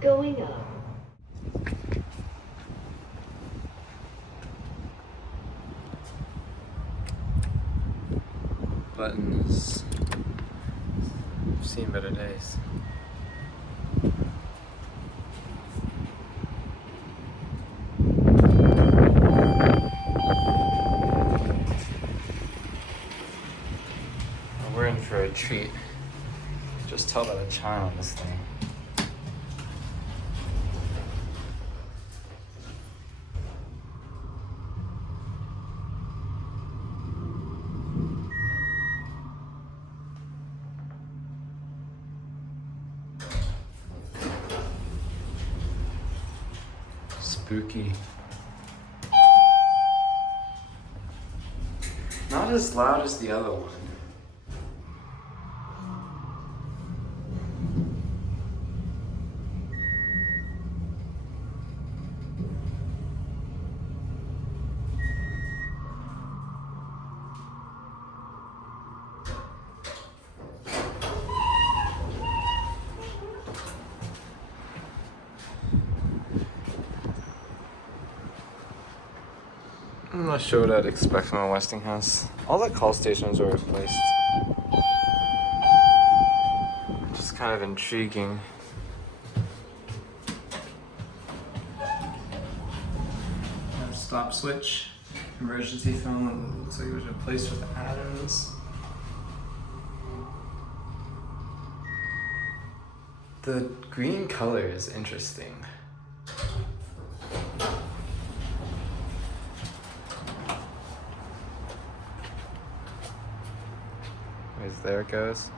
Going up. Buttons. I've seen better days. We're in for a treat. Just tell by the chime on this thing. Spooky. Not as loud as the other one. I'm not sure what I'd expect from a Westinghouse. All the call stations were replaced. Just kind of intriguing. Stop switch, emergency phone. It looks like it was replaced with add-ins. The green color is interesting. There it goes.